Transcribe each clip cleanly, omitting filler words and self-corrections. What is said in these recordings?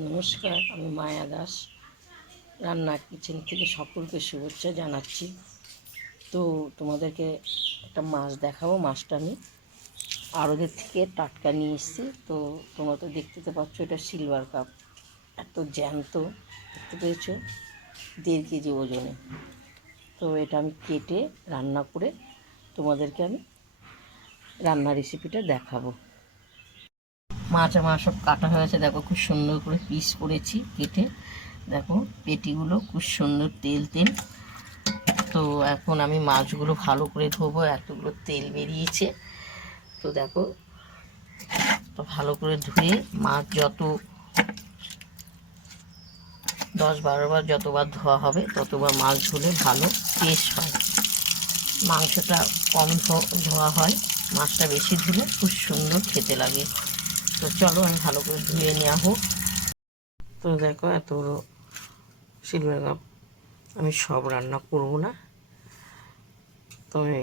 নমস্কার, আমি মায়া দাস। রান্না কিচেন থেকে সকলকে শুভেচ্ছা জানাচ্ছি। তো তোমাদেরকে একটা মাছ দেখাবো। মাছটা আমি আড়তের থেকে টাটকা নিয়ে এসেছি। তো তোমরা তো দেখতে পাচ্ছ, এটা সিলভার কাপ, এত জ্যান্ত, দেখতে পেয়েছো, 1.5 কেজি ওজনে। তো এটা আমি কেটে রান্না করে তোমাদেরকে আমি রান্নার রেসিপিটা দেখাবো। মাছ আমার সব কাটা হয়েছে, দেখো খুব সুন্দর করে পিস করেছি কেটে। দেখো পেটিগুলো খুব সুন্দর তেল তেল। তো এখন আমি মাছগুলো ভালো করে ধোবো, এতগুলো তেল বেরিয়েছে। তো দেখো, তো ভালো করে ধুয়ে মাছ যত 10-12 বার যতবার ধোয়া হবে ততবার মাছ ধুলে ভালো টেস্ট হয়। মাংসটা কম ধোয়া হয়, মাছটা বেশি ধুলে খুব সুন্দর খেতে লাগে। তো চলো আমি ভালো করে ধুয়ে নেওয়া হোক। তো দেখো এত বড় সিলভার কাপ, আমি সব রান্না করবো না, তো আমি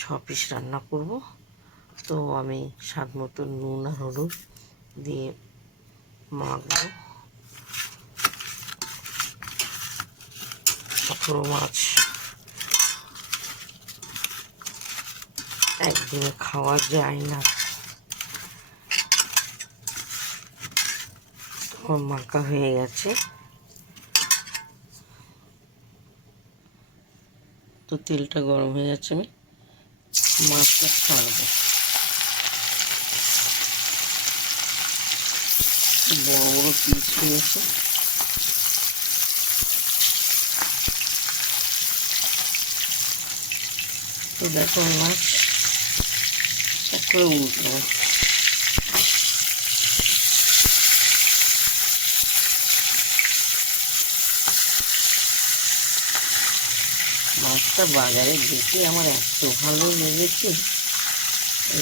6 পিস রান্না করব। তো আমি স্বাদ মতো নুন আর হলুদ দিয়ে মাখবো। কাতলা মাছ একদিনে খাওয়া যায় না। তখন মাখা হয়ে গেছে, তো তেলটা গরম হয়ে যাচ্ছে, আমি মাছটা ছাড়বো। বড় বড় পিস হয়েছে। তো দেখো মাছ এক করে উল্টবো। মাছটা বাজারে দেখে আমার এত ভালো লেগেছে,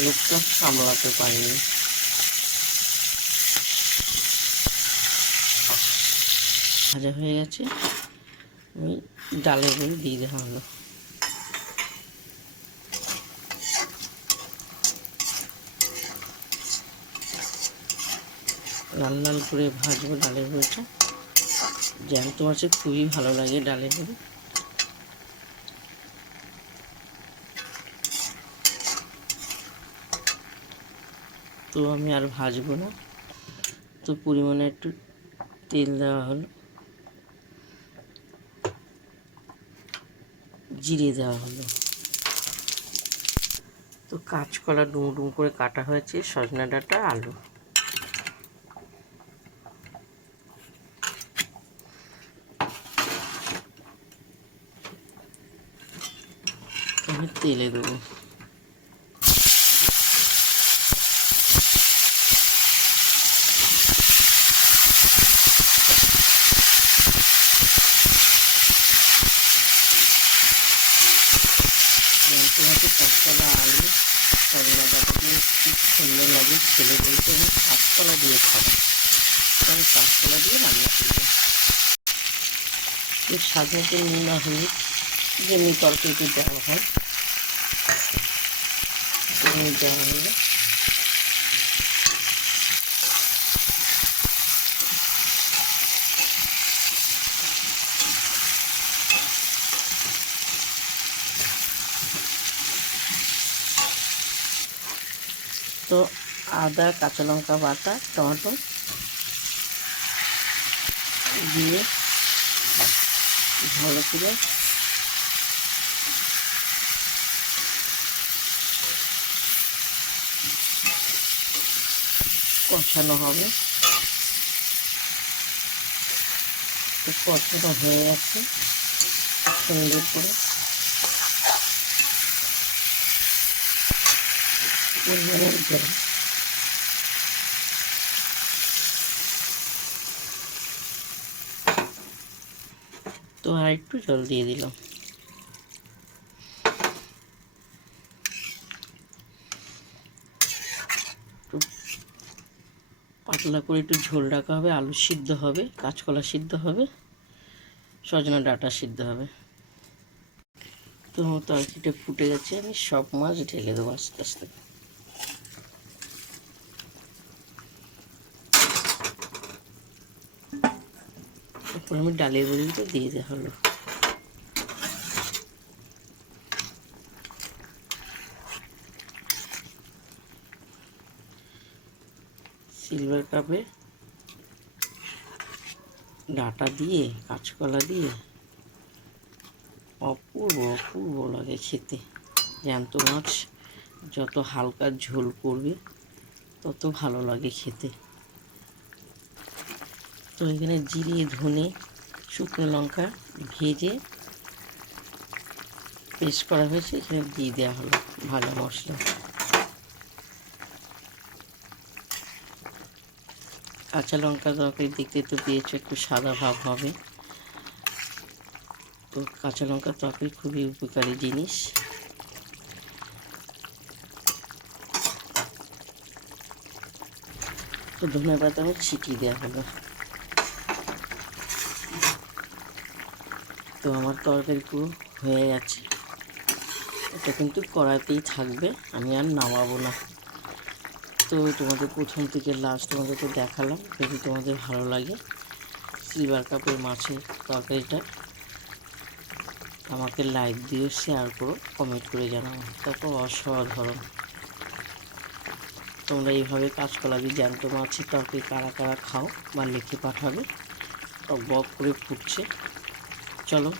লোকটা সামলাতে পারিনি। ভাজা হয়ে গেছে, আমি ডালের বড়ি দিয়ে দেওয়া হলো। লাল লাল করে ভাজবো ডালের বড়িটা। জ্যান্ত মাছের খুবই ভালো লাগে ডালের বড়ি। তো আমি আর ভাজবো না, তো পরিমাণে একটু তেল দেওয়া হলো, জিরে দেওয়া হলো। তো কাঁচকলা ডুমো ডুমো করে কাটা হয়েছে, সজনা ডাঁটা, আলু। আমি তেলে দেবো। কাঁচকলা, আলু, সজনা ডাঁটা দিয়ে খুব সুন্দর লাগে। ছেলে বলতে আমি কাঁচকলা দিয়ে খাবো, আমি কাঁচকলা দিয়ে রান্না করবো। এর স্বাদ মতো নুন আর হলুদ যেমনি তরকারিতে দেওয়া হয় তেমনি দেওয়া হলো। তো আদা, কাঁচা লঙ্কা বাটা, টমেটো দিয়ে ভালো করে কষানো হবে। তো কষানো হয়ে যাচ্ছে সুন্দর করে। পরিমাণের জল, তো আর একটু জল দিয়ে দিলাম। একটু পাতলা করে একটু ঝোল রাখা হবে, আলু সিদ্ধ হবে, কাঁচকলা সিদ্ধ হবে, সজনা ডাঁটা সিদ্ধ হবে। তো তরকারিটা ফুটে গেছে, আমি সব মাছ ঢেলে দেবো আস্তে আস্তে। তারপর আমি ডালের বড়িটা দিয়ে দেওয়া হলো। সিলভার কাপে ডাঁটা দিয়ে কাঁচকলা দিয়ে অপূর্ব অপূর্ব লাগে খেতে। জ্যান্ত মাছ যত হালকা ঝোল করবে তত ভালো লাগে খেতে। তো এখানে জিরে ধনে শুকনো লঙ্কা ভেজে পেস্ট করা হয়েছে, এখানে দিয়ে দেওয়া হলো ভাজা মশলা। কাঁচা লঙ্কা তরকারি দেখতে তো পেয়েছো একটু সাদা ভাব হবে, তো কাঁচা লঙ্কা তরকারি খুবই উপকারী জিনিস। তো ধনে পাতা আমার ছিটিয়ে দেওয়া হলো। তো আমার তরকারি পুরো হয়ে গেছে, এটা কিন্তু কড়াইতেই থাকবে, আমি আর নামাবো না। তো তোমাদের প্রথম থেকে লাস্ট তোমাদেরকে দেখালাম, যদি তোমাদের ভালো লাগে সিলভার কাপের মাছের তরকারিটা আমাকে লাইক দিও, শেয়ার করো, কমেন্ট করে জানাও। তারপর অসাধারণ। তোমরা এইভাবে কাঁচকলা দিয়ে জ্যান্ত মাছের তরকারি কারা কারা খাও বা লিখে পাঠাবে। টক বক করে ফুটছে। চলো